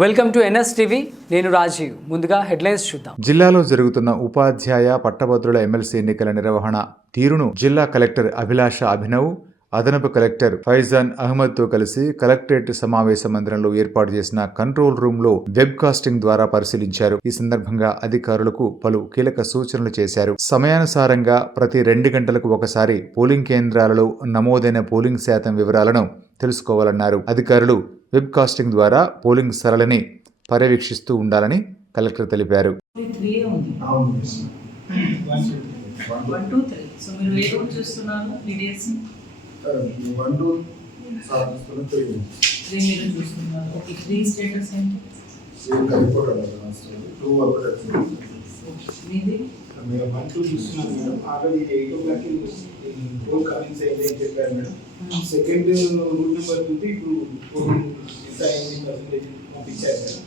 Welcome to NS TV నేను రాజీవ్. ముందుగా headlines చూద్దాం. జిల్లాలో జరుగుతున్న ఉపాధ్యాయ పట్టభద్రుల ఎమ్మెల్సీ ఎన్నికల నిర్వహణ తీరును జిల్లా కలెక్టర్ అభిలాష అభినవ్ అదనపు కలెక్టర్ ఫైజాన్ అహ్మద్తో కలిసి కలెక్టరేట్ సమావేశ మందిరంలో ఏర్పాటు చేసిన కంట్రోల్ రూమ్లో వెబ్ కాస్టింగ్ ద్వారా పరిశీలించారు. ఈ సందర్భంగా అధికారులకు పలు కీలక సూచనలు చేశారు. సమయానుసారంగా ప్రతి రెండు గంటలకు ఒకసారి పోలింగ్ కేంద్రాలలో నమోదైన పోలింగ్ శాతం వివరాలను తెలుసుకోవాలన్నారు. అధికారులు వెబ్ కాస్టింగ్ ద్వారా పోలింగ్ సరళిని పర్యవేక్షిస్తూ ఉండాలని కలెక్టర్ తెలిపారు. మీరు వన్ టూ చూస్తున్నారు మేడం. ఆల్రెడీ ఎయిట్ ఓ క్లాక్కి ఫోన్ కమింగ్స్ అయింది అని చెప్పారు మేడం? సెకండ్ రూట్ నెంబర్ ఉంది ఇప్పుడు ఎంత అయింది పర్సెంటేజ్ పంపించారు madam.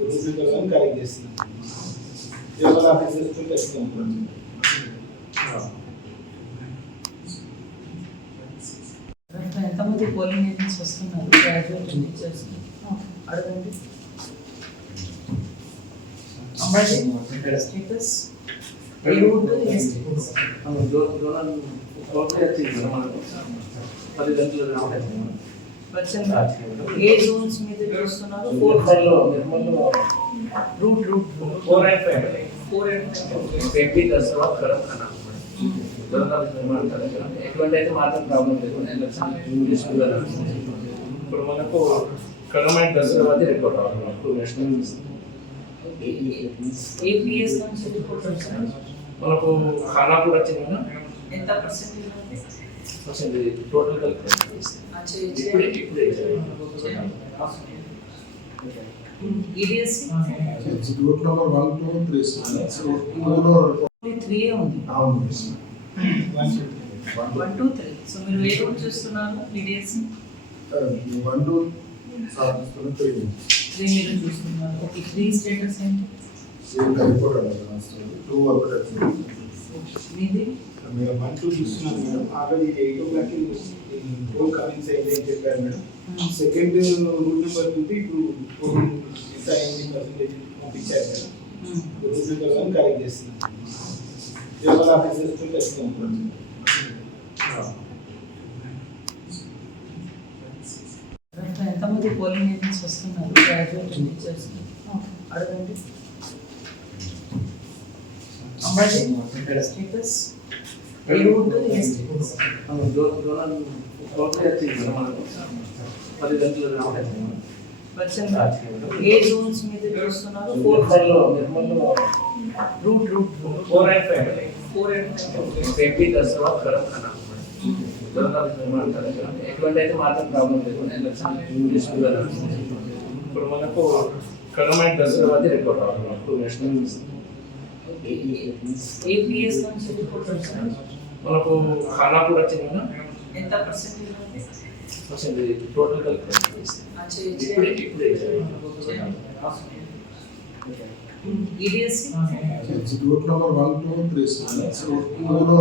Route number one correct చేస్తున్నాం. ఎవరు ఆఫీసర్స్ ఖచ్చితంగా ఎంతమంది పోలింగ్ ఏజెంట్స్ వస్తున్నారు? గ్రాడ్యుయేట్ టీచర్స్ అడగండి. అంబాజీ స్టేటస్ ఏ రూట్ ఏ స్టేటస్ పది గంటలు రావట్లేదు వచ్చిందా ఏ జోన్స్ మీద చూస్తున్నారు four నిర్మల్లో route route four and five four and five MP Dasara కరం అన్నా దొరకాలి నిర్మాణ కార్యక్రమం ఎటువంటి అయితే మాత్రం ప్రాబ్లం లేదు ఎలక్షన్ యూనివర్సిటీ ఇప్పుడు మనకు కరమైన దసరా వద్ద రిపోర్ట్ అవ్వాలి మనకు నేషనల్ ఏపీఎస్ నుంచి మనకు ఖానాపూర్ వచ్చింది కదా? ఎంత పర్సెంటేజ్ టోటల్ కలిపి ఇప్పుడే. Number one two three three ఉంది. వన్ టూ త్రీ సో మీరు ఏ చూస్తున్నారు? ఈడిఎస్సి వన్ టూ త్రీ త్రీ మీరు చూస్తున్నారు ఓకే త్రీ స్టేటస్ ఏంటి సేమ్ కలిపోవడం టూ వర్క్ మీది మేడం వన్ టూ చూస్తున్నాం మేడం ఆల్రెడీ ఎయిట్ ఓ క్లాక్కి ఫోన్ కమింగ్స్ అయింది అని చెప్పారు మేడం సెకండ్ రూట్ నెంబర్ ఉంది ఇప్పుడు ఫోన్ ఎంత అయింది పర్సెంటేజ్ పంపించారు madam route number one correct చేస్తున్నాం ఎవరు ఆఫీసర్స్ ఎంతమంది పోలింగ్ ఏజెంట్స్ వస్తున్నారు గ్రాడ్యుయేట్ టీచర్స్ అడగండి అంబాజీ స్టేటస్ ఏ రూట్ ఏ స్టేటస్ పది గంటలు రావట్లేదు వచ్చిందా ఏ జోన్స్ మీద చూస్తున్నారు four నిర్మల్లో route route four and five four and five MP Dasara కరం ఎటువంటి అయితే మాత్రం ప్రాబ్లం లేదు ఎలక్షన్ యూనివర్సిటీ ఇప్పుడు మనకు కరమైన దసరా వద్ద రిపోర్ట్ అవ్వాలి మనకు నేషనల్ ఏపీఎస్ నుంచి రిపోర్ట్ వచ్చింది మనకు ఖానాపూర్ వచ్చింది కదా ఎంత పర్సెంటేజ్ ఉంది వచ్చింది టోటల్ కలిపి ఆ చే- చే- ఇప్పుడే ఇప్పుడే EDSC route number one two three టూలో